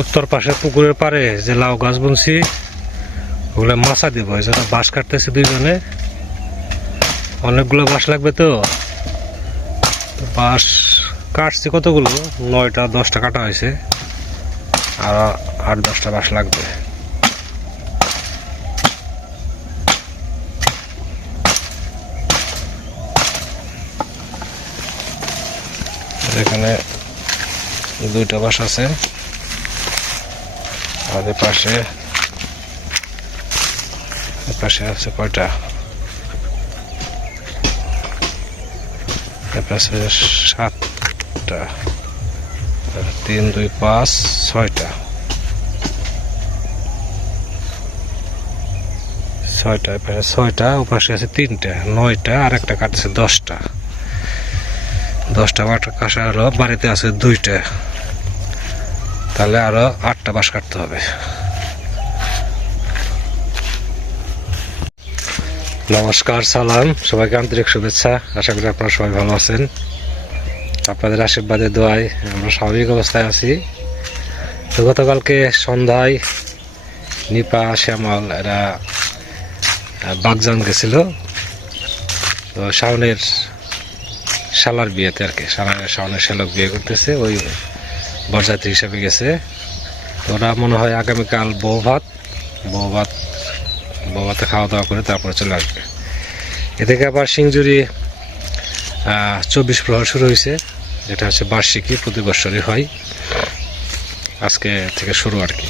উত্তর পাশে পুকুরের পারে যে লাউ গাছ বুনছি, ওগুলো মাছা দিব। এই জন্য বাঁশ কাটতেছে দুইজনে। অনেকগুলো বাঁশ লাগবে তো। বাঁশ কাটছি কতগুলো? নয়টা, দশটা কাটা হয়েছে। আর আট, দশটা বাঁশ লাগবে। এখানে দুইটা বাস আছে। আর পাশে পাশে আছে কয়টা? পাশে সাতটা তিন, দুই, পাঁচ, ছয়টা। ছয়টা, এ পাশে ছয়টা ওপাশে আছে তিনটা, নয়টা, আর একটা কাটছে দশটা। দশটা বাটা কাঁসা আরও বাড়িতে আছে দুইটা। তাহলে আরও আটটা বাঁশ কাটতে হবে। নমস্কার, সালাম। সবাইকে আন্তরিক শুভেচ্ছা। আশা করি আপনারা সবাই ভালো আছেন। আপনাদের আশীর্বাদে, দোয়ায় আমরা স্বাভাবিক অবস্থায় আছি। তো গতকালকে সন্ধ্যায় নিপা, শ্যামল এরা বাগজান গেছিল। তো শাওনের শালার বিয়েতে আর কি শালার শাওনের শালক বিয়ে করতেছে। ওই বরযাত্রী হিসাবে গেছে। তো ওরা মনে হয় আগামীকাল বউ ভাত বউ ভাত বউ ভাতে খাওয়া দাওয়া করে তারপরে চলে আসবে। এ থেকে আবার সিংজুরি চব্বিশ প্রহর শুরু হয়েছে, যেটা হচ্ছে বার্ষিকী, প্রতি বছরই হয়। আজকে থেকে শুরু আর কি।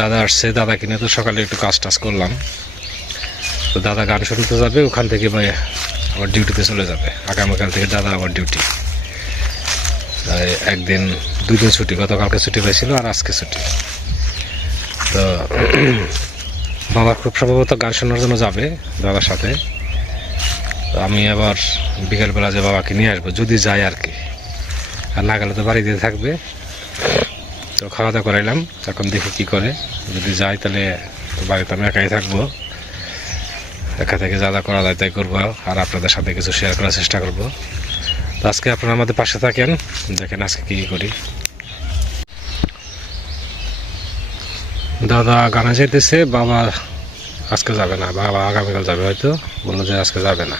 দাদা আসছে দাদা কিনে তো সকালে একটু কাজ টাজ করলাম। তো দাদা গান শুনতে যাবে, ওখান থেকে আবার ডিউটিতে চলে যাবে। আগামীকাল থেকে দাদা আবার ডিউটি একদিন দুই দিন ছুটি, গতকালকে ছুটি পেয়েছিল আর আজকে ছুটি। তো বাবা খুব সম্ভবত গান শোনার জন্য যাবে দাদার সাথে। তো আমি আবার বিকেলবেলা যে বাবাকে নিয়ে আসব, যদি যাই আর কি। আর না গেলে তো বাড়ি দিয়ে থাকবে। তো খাওয়া দাওয়া করাইলাম, এখন দেখি কি করে। যদি যাই তাহলে বাড়িতে আমি একাই থাকব। একা থেকে যা যা করা যায় তাই করব। আর আপনাদের সাথে কিছু শেয়ার করার চেষ্টা করব। আজকে আপনারা আমাদের পাশে থাকেন। দেখেন আজকে কি করি। দাদা গানা যেতেছে বাবা আজকে যাবে না, বাবা আগামীকাল যাবে হয়তো, বলল যে আজকে যাবে না।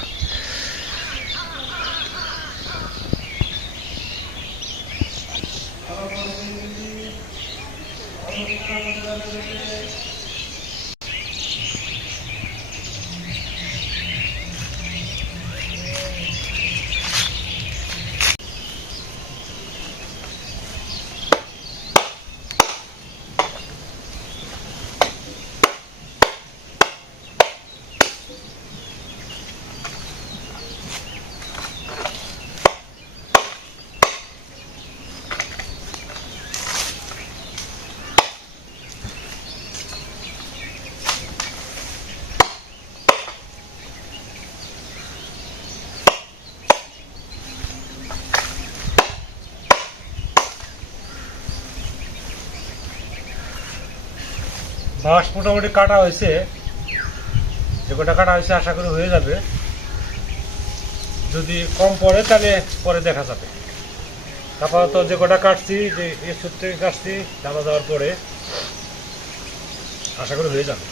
বাঁশ মোটামুটি কাটা হয়েছে। যে কটা কাটা হয়েছে আশা করি হয়ে যাবে। যদি কম পড়ে তাহলে পরে দেখা যাবে। আপাতত যে কটা কাটছি, যে এই সূত্রে কাটছি দাদা দেওয়ার পরে আশা করি হয়ে যাবে।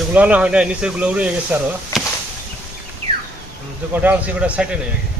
এগুলো আনা হয় না নিচে এগুলো উড়ে গেছে আরও। যে কটা আনছি কটা সাইটে নেই আগে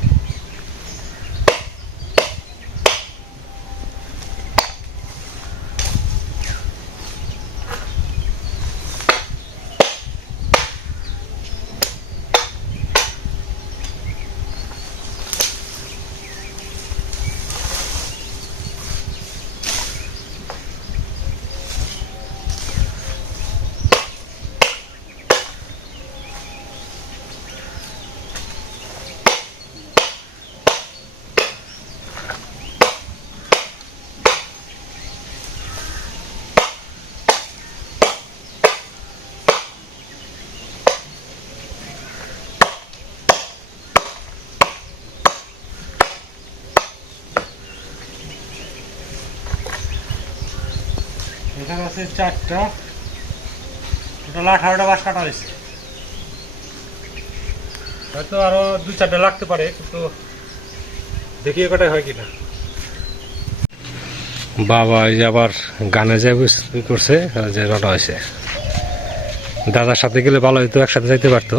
আছে চারটা। টোটাল আঠারোটা বাস কাটা হয়েছে। হয়তো আরও দু চারটা লাগতে পারে, কিন্তু দেখি কটাই হয় কিনা। বাবা এই যে আবার গানে যে করছে যে রটা হয়েছে। দাদার সাথে গেলে ভালো হইতো, একসাথে যাইতে পারতো।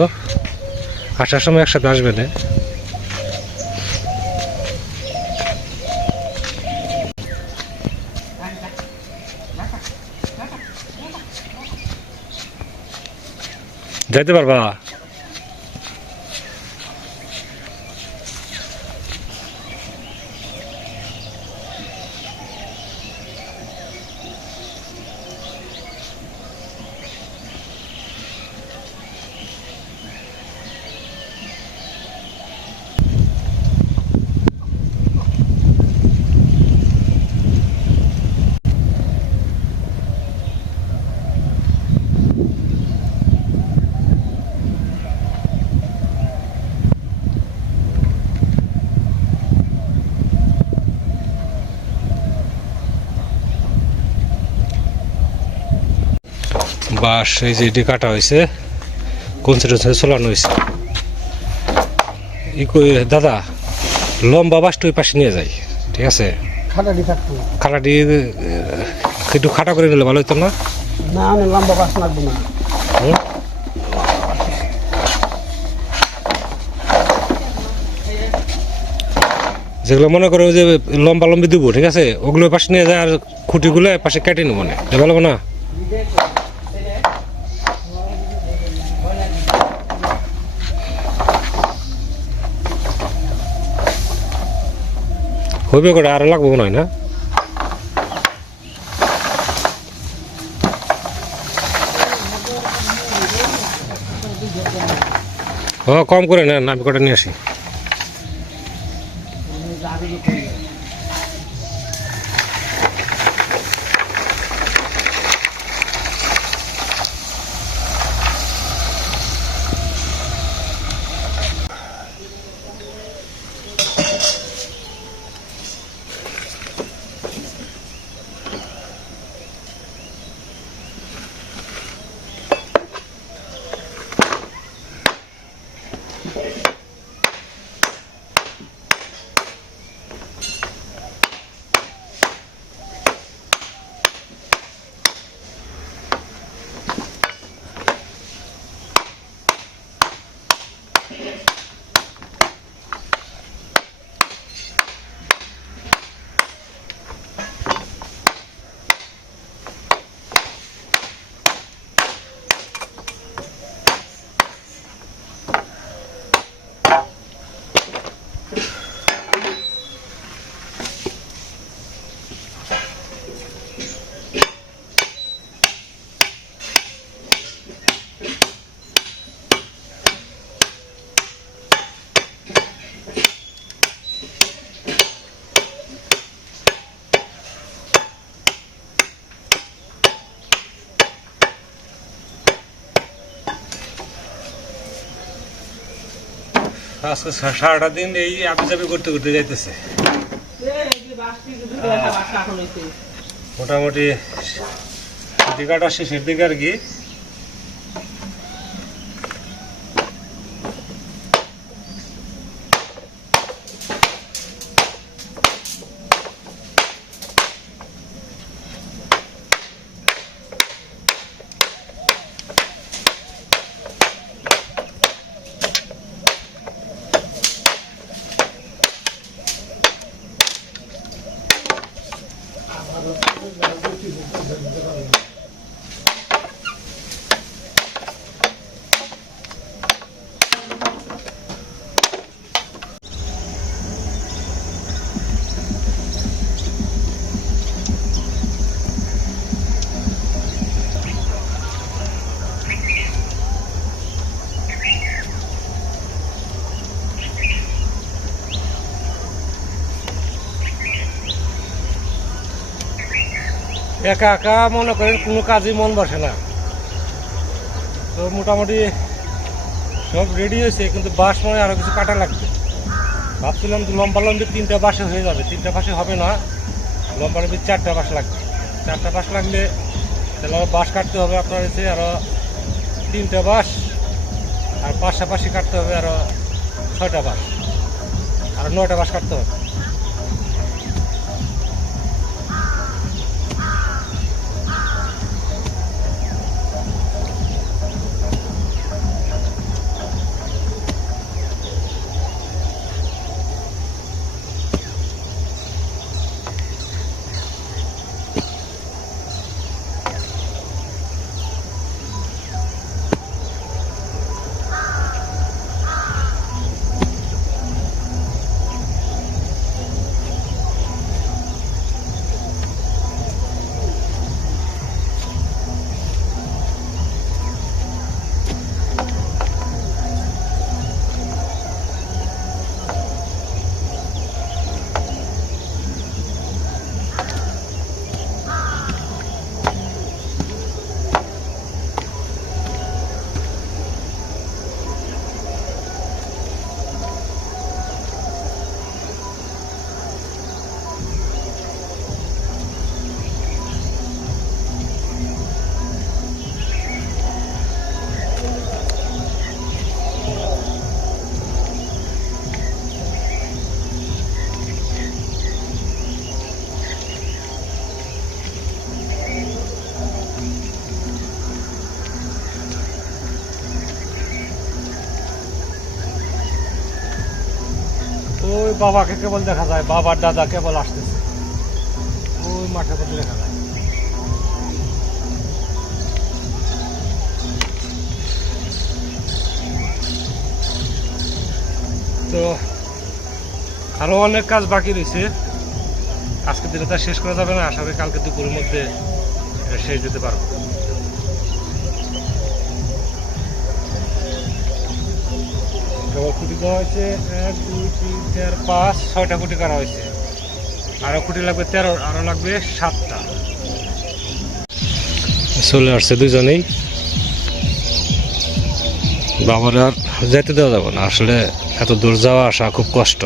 আসার সময় একসাথে আসবে না। যাইতে পারবা। বাঁশ এই যে এটি কাটা হয়েছে কোন সাইডে চলানো হয়েছে। ই কই- দাদা লম্বা বাঁশটা ওই পাশে নিয়ে যাই ঠিক আছে? খাটাটি থাকতো একটু খাটা করে নিলে ভালো হতো না? না আমি লম্বা লাগবো না? যেগুলো মনে করো যে লম্বা লম্বি দিব ঠিক আছে? ওগুলো পাশে নিয়ে যায় আর খুঁটিগুলো পাশে কেটে নেব না। ভালো না? হইবে করে আরও লাগবো হয় না? ও কম করে নেন আমি কটা নিয়ে আসি। আজকে সা- সারাটা দিন এই চাপি করতে করতে যাইতেছে। মোটামুটি দিকাটা শেষের দিকে আর কি। একা একা মনে করেন কোনো কাজে মন বসে না। তো মোটামুটি সব রেডি হয়েছে, কিন্তু বাঁশ মানে আরও কিছু কাটা লাগবে। ভাবছিলাম লম্বা লম্বি তিনটা বাসে হয়ে যাবে। তিনটা বাসে হবে না, লম্বা লম্বি চারটা বাস লাগবে। চারটা বাস লাগলে তাহলে আবার বাঁশ কাটতে হবে আপনার হচ্ছে আরও তিনটা বাঁশ আর পাশাপাশি কাটতে হবে আরও ছয়টা বাস, আর নয়টা বাস কাটতে হবে। বাবাকে কেবল দেখা যায়, বাবার দাদা কেবল আসতেছে। ওই মাঠের মধ্যে দেখা যায়। তো আরও অনেক কাজ বাকি রয়েছে। আজকে দিনে তা শেষ করা যাবে না, আশা করি কালকে দুপুরের মধ্যে শেষ দিতে পারব। খুঁটি দেওয়া হয়েছে, এক, দুই, তিন, চার, পাঁচ, ছয়টা খুঁটি করা হয়েছে। আরও খুঁটি লাগবে তেরো, আরও লাগবে সাতটা। চলে আসছে দুজনেই। বাবার আর যেতে দেওয়া যাবে না, আসলে এত দূর যাওয়া আসা খুব কষ্ট।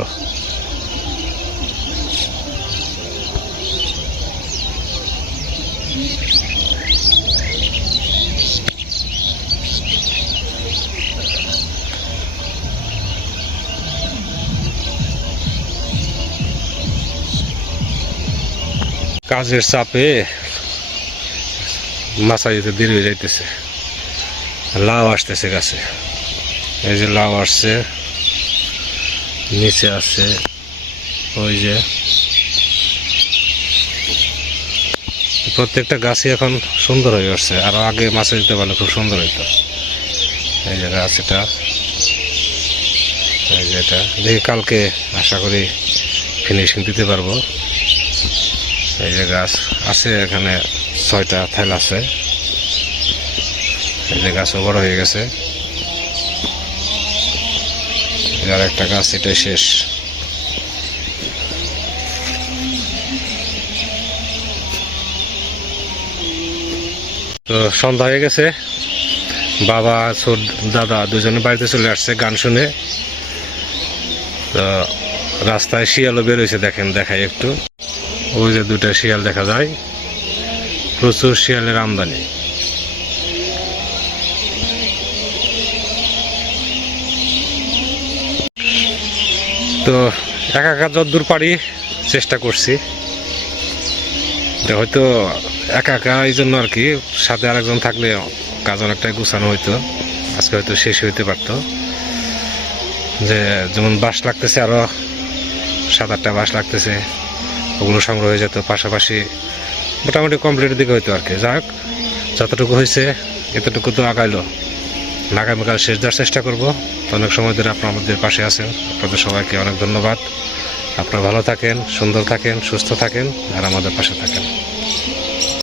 কাজের চাপে মাছা দিতে দেরি হয়ে যাইতেছে। লাউ আসতেছে গাছে। এই যে লাউ আসছে, নিচে আসছে, ওই যে। প্রত্যেকটা গাছই এখন সুন্দর হয়ে উঠছে। আরও আগে মাছে দিতে পারলে খুব সুন্দর হইতো। এই যে গাছ এটা। এই যে এটা। দেখি কালকে আশা করি ফিনিশিং দিতে পারব। এই যে গাছ আছে, এখানে ছয়টা থাইল আছে। এই যে গাছও বড় হয়ে গেছে। আর একটা গাছ, এটাই শেষ। তো সন্ধ্যা হয়ে গেছে। বাবা, ছোট দাদা দুজনে বাড়িতে চলে আসছে গান শুনে। তো রাস্তায় শিয়ালও বেরোয়েছে দেখেন, দেখাই একটু। ওই যে দুটো শিয়াল দেখা যায়, প্রচুর শিয়ালের আমদানি। তো একা একা যদ্দূর পারি, চেষ্টা করছি। হয়তো একা একা এই জন্য আর কি, সাথে আরেকজন থাকলে কাজ অনেকটাই গুছানো হইতো, আজকে হয়তো শেষ হইতে পারতো। যে যেমন বাস লাগতেছে আরও, সাত আটটা বাস লাগতেছে। ওগুলো সংগ্রহ হয়ে যেত। পাশাপাশি মোটামুটি কমপ্লিটের দিকে হইতো আর কি। যাক, যতটুকু হয়েছে, এতটুকু তো আগাইলো। আগামীকাল শেষ দেওয়ার চেষ্টা করব। অনেক সময় ধরে আপনার আমাদের পাশে আছেন। আপনাদের সবাইকে অনেক ধন্যবাদ। আপনারা ভালো থাকেন, সুন্দর থাকেন, সুস্থ থাকেন, আর আমাদের পাশে থাকেন।